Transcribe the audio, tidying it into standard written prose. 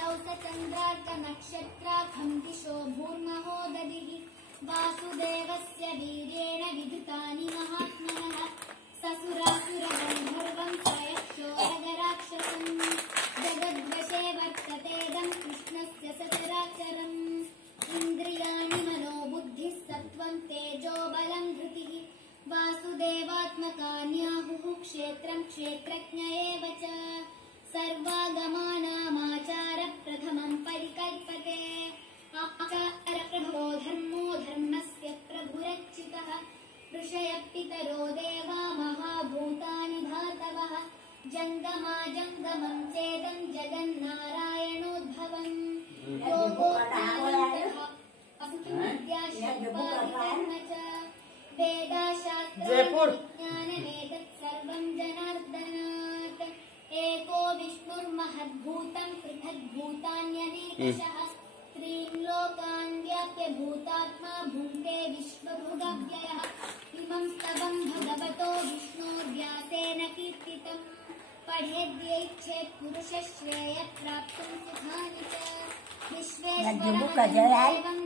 चन्द्रार्कनक्षत्राखं दिशो भूर्महो दधिः वासुदेवस्य वीर्येण विधृतानि महात्मनः ससुरासुरगन्धर्वं स्वयक्षोरगराक्षसम् जगद्वशे वर्ततेदं कृष्णस्य सचराचरम् इन्द्रियाणि मनोबुद्धिः सत्त्वं तेजो बलं धृतिः वासुदेवात्मकान्याहुः क्षेत्रं क्षेत्रज्ञ एव च सर्वागमानामाचारप्रथमं परिकल्पते आचारप्रभवो धर्मो धर्मस्य प्रभुरच्युतः ऋषयः पितरो देवा महाभूतानि धातवः जङ्गमाजङ्गमं चेदं जगन्नारायणोद्भवम् योगोऽन्तः असुतविद्याशक्तिकर्म च वेदाशास्त्रादिज्ञानमेतत् सर्वं जनार्दनात् एको विष्णुर्महद्भूतं पृथग्भूतान्यनेकशः त्रीन् लोकान् व्याप्य भूतात्मा भुङ्क्ते विश्वभुगव्ययः इमं स्तवं भगवतो विष्णोर्व्यासेन कीर्तितम् पठेद्यैच्छेत् पुरुषश्रेयः प्राप्तुं सुखानि च विश्वेश्वरमजं